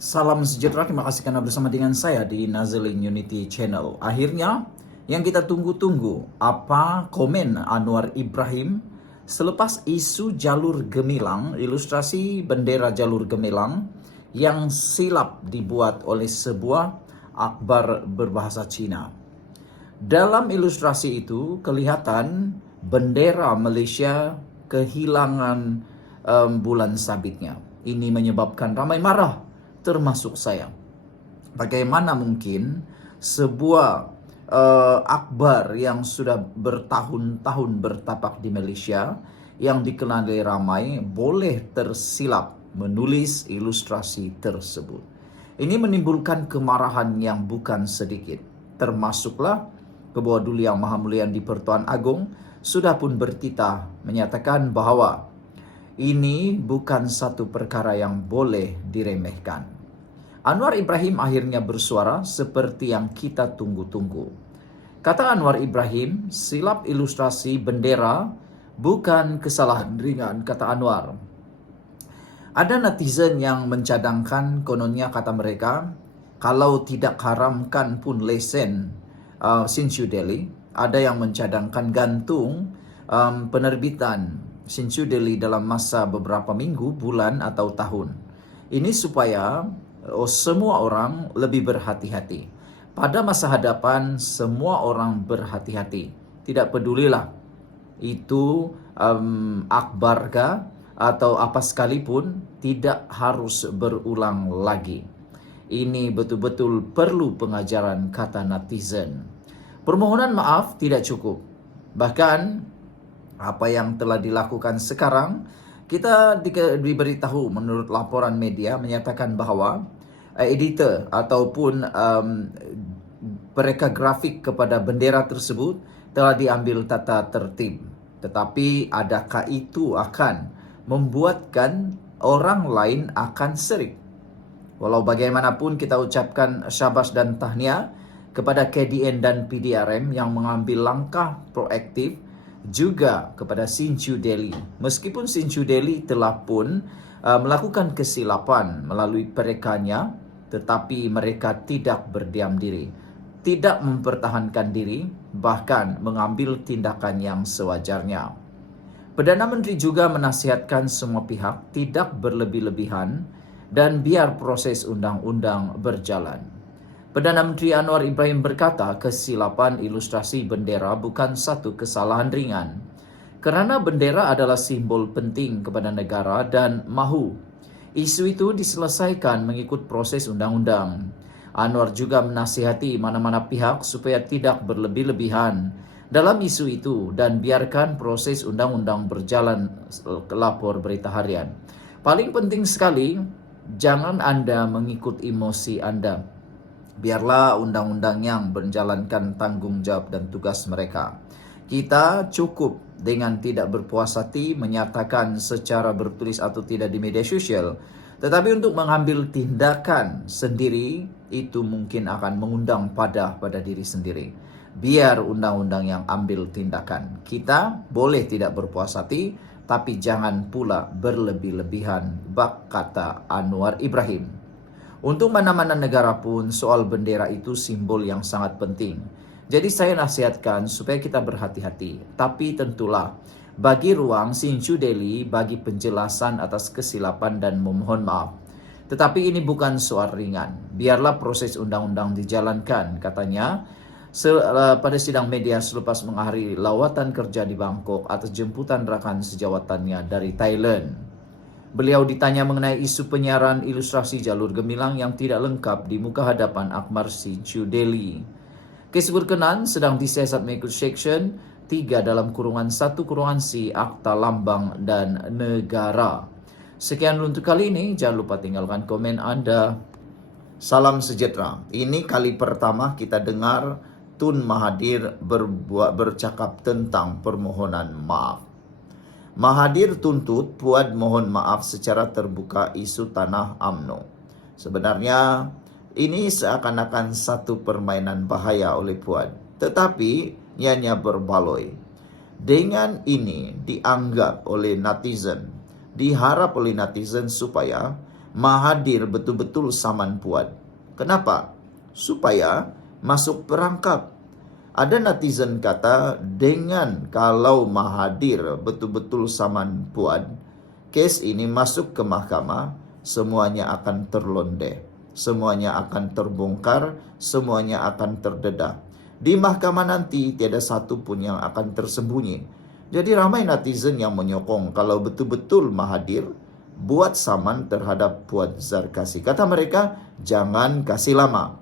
Salam sejahtera, terima kasih karena bersama dengan saya di Nazaling Unity Channel. Akhirnya, yang kita tunggu-tunggu, apa komen Anwar Ibrahim selepas isu jalur gemilang, ilustrasi bendera jalur gemilang yang silap dibuat oleh sebuah akhbar berbahasa Cina. Dalam ilustrasi itu kelihatan bendera Malaysia kehilangan bulan sabitnya. Ini menyebabkan ramai marah, termasuk saya. Bagaimana mungkin sebuah akhbar yang sudah bertahun-tahun bertapak di Malaysia, yang dikenali ramai, boleh tersilap menulis ilustrasi tersebut. Ini menimbulkan kemarahan yang bukan sedikit. Termasuklah Ketua Duli Yang Maha Mulia di Pertuan Agong sudah pun bertitah menyatakan bahwa ini bukan satu perkara yang boleh diremehkan. Anwar Ibrahim akhirnya bersuara seperti yang kita tunggu-tunggu. Kata Anwar Ibrahim, silap ilustrasi bendera bukan kesalahan ringan, kata Anwar. Ada netizen yang mencadangkan, kononnya kata mereka, kalau tidak haramkan pun lesen Sinchu Delhi, ada yang mencadangkan gantung penerbitan Sinchu Delhi dalam masa beberapa minggu, bulan atau tahun. Ini supaya semua orang lebih berhati-hati. Pada masa hadapan semua orang berhati-hati. Tidak pedulilah itu akhbarkah atau apa sekalipun, tidak harus berulang lagi. Ini betul-betul perlu pengajaran, kata netizen. Permohonan maaf tidak cukup. Bahkan apa yang telah dilakukan sekarang, kita diberitahu menurut laporan media menyatakan bahwa editor ataupun pereka grafik kepada bendera tersebut telah diambil tata tertib. Tetapi adakah itu akan membuatkan orang lain akan serik? Walau bagaimanapun kita ucapkan syabas dan tahniah kepada KDN dan PDRM yang mengambil langkah proaktif, juga kepada Sinchu Delhi. Meskipun Sinchu Delhi telah pun melakukan kesilapan melalui perekanya, tetapi mereka tidak berdiam diri, tidak mempertahankan diri, bahkan mengambil tindakan yang sewajarnya. Perdana Menteri juga menasihatkan semua pihak tidak berlebih-lebihan dan biar proses undang-undang berjalan. Perdana Menteri Anwar Ibrahim berkata kesilapan ilustrasi bendera bukan satu kesalahan ringan, kerana bendera adalah simbol penting kepada negara dan mahu isu itu diselesaikan mengikut proses undang-undang. Anwar juga menasihati mana-mana pihak supaya tidak berlebih-lebihan dalam isu itu dan biarkan proses undang-undang berjalan, lapor Berita Harian. Paling penting sekali, jangan Anda mengikut emosi Anda. Biarlah undang-undang yang menjalankan tanggung jawab dan tugas mereka. Kita cukup dengan tidak berpuas hati menyatakan secara bertulis atau tidak di media sosial. Tetapi untuk mengambil tindakan sendiri, itu mungkin akan mengundang pada diri sendiri. Biar undang-undang yang ambil tindakan. Kita boleh tidak berpuas hati, tapi jangan pula berlebih-lebihan, kata Anwar Ibrahim. Untuk mana-mana negara pun, soal bendera itu simbol yang sangat penting. Jadi saya nasihatkan supaya kita berhati-hati. Tapi tentulah, bagi ruang Sinchu Delhi bagi penjelasan atas kesilapan dan memohon maaf. Tetapi ini bukan soal ringan. Biarlah proses undang-undang dijalankan, katanya. Pada sidang media selepas mengakhiri lawatan kerja di Bangkok atas jemputan rakan sejawatannya dari Thailand. Beliau ditanya mengenai isu penyiaran ilustrasi jalur gemilang yang tidak lengkap di muka hadapan akhbar Sinchu Delhi. Kes berkenan sedang disiasat mengikut Seksyen 3 dalam kurungan 1 kurungan C Akta Lambang dan Negara. Sekian untuk kali ini, jangan lupa tinggalkan komen Anda. Salam sejahtera. Ini kali pertama kita dengar Tun Mahathir bercakap tentang permohonan maaf. Mahathir tuntut Puad mohon maaf secara terbuka isu tanah UMNO. Sebenarnya ini seakan-akan satu permainan bahaya oleh Puad, tetapi ianya berbaloi. Dengan ini dianggap oleh netizen, diharap oleh netizen supaya Mahathir betul-betul saman Puad. Kenapa? Supaya masuk perangkap. Ada netizen kata, dengan kalau Mahathir betul-betul saman Puad, kes ini masuk ke mahkamah, semuanya akan terlondeh, semuanya akan terbongkar, semuanya akan terdedah. Di mahkamah nanti tiada satu pun yang akan tersembunyi. Jadi ramai netizen yang menyokong kalau betul-betul Mahathir buat saman terhadap Puad Zarkasi. Kata mereka, jangan kasih lama.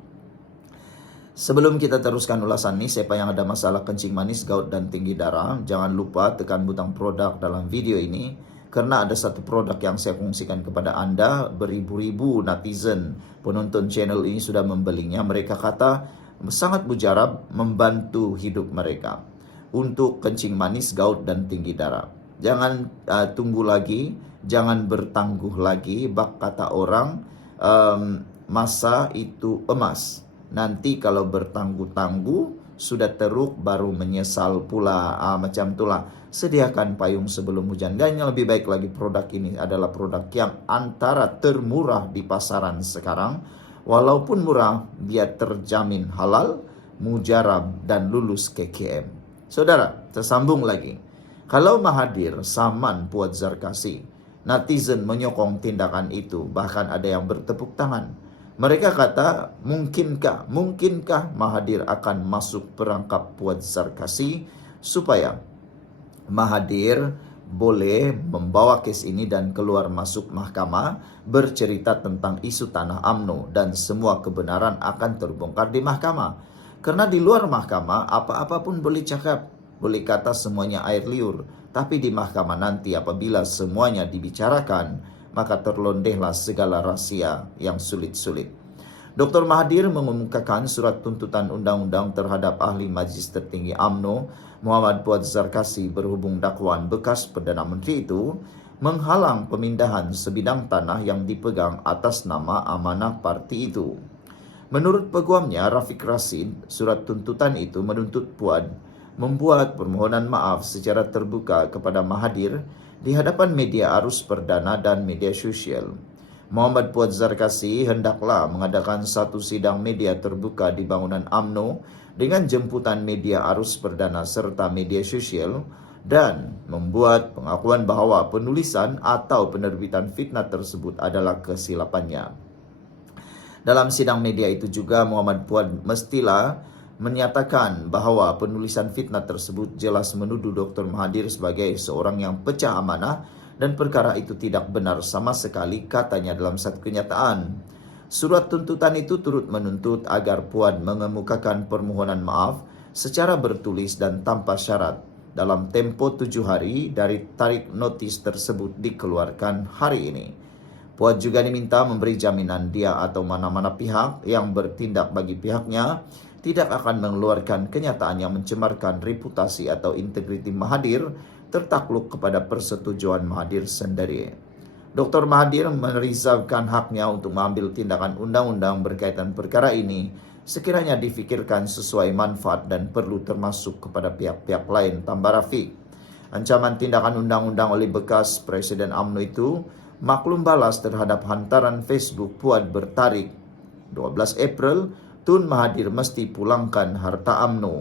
Sebelum kita teruskan ulasan ini, siapa yang ada masalah kencing manis, gout, dan tinggi darah, jangan lupa tekan butang produk dalam video ini. Karena ada satu produk yang saya kongsikan kepada Anda, beribu-ribu netizen penonton channel ini sudah membelinya. Mereka kata sangat mujarab membantu hidup mereka untuk kencing manis, gout, dan tinggi darah. Jangan tunggu lagi, jangan bertangguh lagi. Bak kata orang, masa itu emas. Nanti kalau bertangguh-tangguh, sudah teruk baru menyesal pula. Macam itulah. Sediakan payung sebelum hujan. Dan yang lebih baik lagi, produk ini adalah produk yang antara termurah di pasaran sekarang. Walaupun murah, dia terjamin halal, mujarab, dan lulus KKM. Saudara, tersambung lagi. Kalau Mahathir saman Puad Zarkasi, netizen menyokong tindakan itu. Bahkan ada yang bertepuk tangan. Mereka kata, mungkinkah Mahathir akan masuk perangkap Puad Zarkasi supaya Mahathir boleh membawa kes ini dan keluar masuk mahkamah, bercerita tentang isu tanah UMNO dan semua kebenaran akan terbongkar di mahkamah. Karena di luar mahkamah, apa-apa pun boleh cakap, boleh kata semuanya air liur. Tapi di mahkamah nanti apabila semuanya dibicarakan, maka terlondehlah segala rahasia yang sulit-sulit. Dr. Mahathir mengemukakan surat tuntutan undang-undang terhadap ahli Majlis Tertinggi UMNO Muhammad Puad Zarkasi berhubung dakwaan bekas Perdana Menteri itu menghalang pemindahan sebidang tanah yang dipegang atas nama amanah parti itu. Menurut peguamnya Rafiq Rashid, surat tuntutan itu menuntut Puad membuat permohonan maaf secara terbuka kepada Mahathir di hadapan media arus perdana dan media sosial. Muhammad Puad Zarkasi hendaklah mengadakan satu sidang media terbuka di bangunan UMNO dengan jemputan media arus perdana serta media sosial dan membuat pengakuan bahwa penulisan atau penerbitan fitnah tersebut adalah kesilapannya. Dalam sidang media itu juga Muhammad Puad mestilah menyatakan bahwa penulisan fitnah tersebut jelas menuduh Dr. Mahathir sebagai seorang yang pecah amanah dan perkara itu tidak benar sama sekali, katanya dalam satu kenyataan. Surat tuntutan itu turut menuntut agar Puad mengemukakan permohonan maaf secara bertulis dan tanpa syarat dalam tempo 7 hari dari tarik notis tersebut dikeluarkan hari ini. Puad juga diminta memberi jaminan dia atau mana-mana pihak yang bertindak bagi pihaknya tidak akan mengeluarkan kenyataan yang mencemarkan reputasi atau integriti Mahathir tertakluk kepada persetujuan Mahathir sendiri. Dr. Mahathir mereservkan haknya untuk mengambil tindakan undang-undang berkaitan perkara ini sekiranya difikirkan sesuai manfaat dan perlu termasuk kepada pihak-pihak lain, tambah Rafiq. Ancaman tindakan undang-undang oleh bekas Presiden UMNO itu maklum balas terhadap hantaran Facebook Puad bertarik 12 April, Tun Mahathir mesti pulangkan harta UMNO.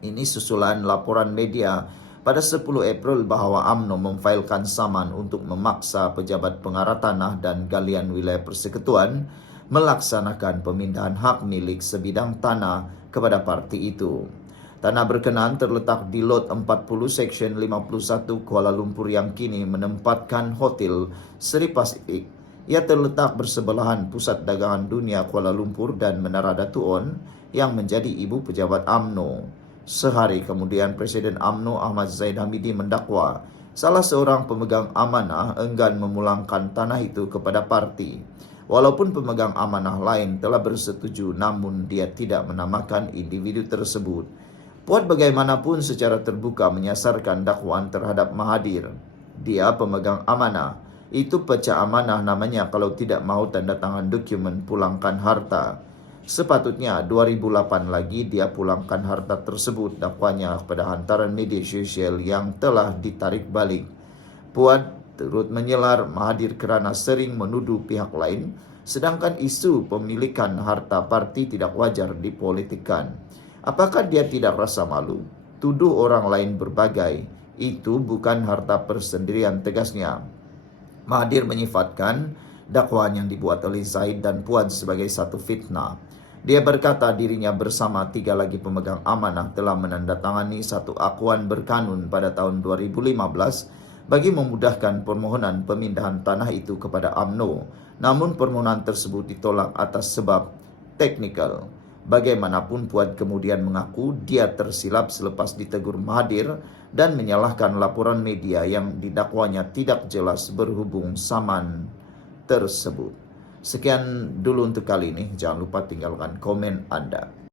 Ini susulan laporan media pada 10 April bahwa UMNO memfailkan saman untuk memaksa pejabat pengarah tanah dan galian wilayah persekutuan melaksanakan pemindahan hak milik sebidang tanah kepada parti itu. Tanah berkenaan terletak di Lot 40 Section 51 Kuala Lumpur yang kini menempatkan Hotel Seri Pasifik. Ia terletak bersebelahan Pusat Dagangan Dunia Kuala Lumpur dan Menara Datu On yang menjadi ibu pejabat UMNO. Sehari kemudian Presiden UMNO Ahmad Zahid Hamidi mendakwa salah seorang pemegang amanah enggan memulangkan tanah itu kepada parti. Walaupun pemegang amanah lain telah bersetuju, namun dia tidak menamakan individu tersebut. Puad bagaimanapun secara terbuka menyasarkan dakwaan terhadap Mahathir. Dia pemegang amanah. Itu pecah amanah namanya kalau tidak mau tanda tangan dokumen pulangkan harta. Sepatutnya 2008 lagi dia pulangkan harta tersebut, dakwanya kepada hantaran media sosial yang telah ditarik balik. Puad turut menyelar Mahathir kerana sering menuduh pihak lain, sedangkan isu pemilikan harta parti tidak wajar dipolitikkan. Apakah dia tidak rasa malu? Tuduh orang lain berbagai, itu bukan harta persendirian, tegasnya. Mahathir menyifatkan dakwaan yang dibuat oleh Zaid dan Puan sebagai satu fitnah. Dia berkata dirinya bersama 3 lagi pemegang amanah telah menandatangani satu akuan berkanun pada tahun 2015 bagi memudahkan permohonan pemindahan tanah itu kepada UMNO. Namun permohonan tersebut ditolak atas sebab teknikal. Bagaimanapun Puan kemudian mengaku dia tersilap selepas ditegur Mahathir dan menyalahkan laporan media yang didakwanya tidak jelas berhubung saman tersebut. Sekian dulu untuk kali ini. Jangan lupa tinggalkan komen Anda.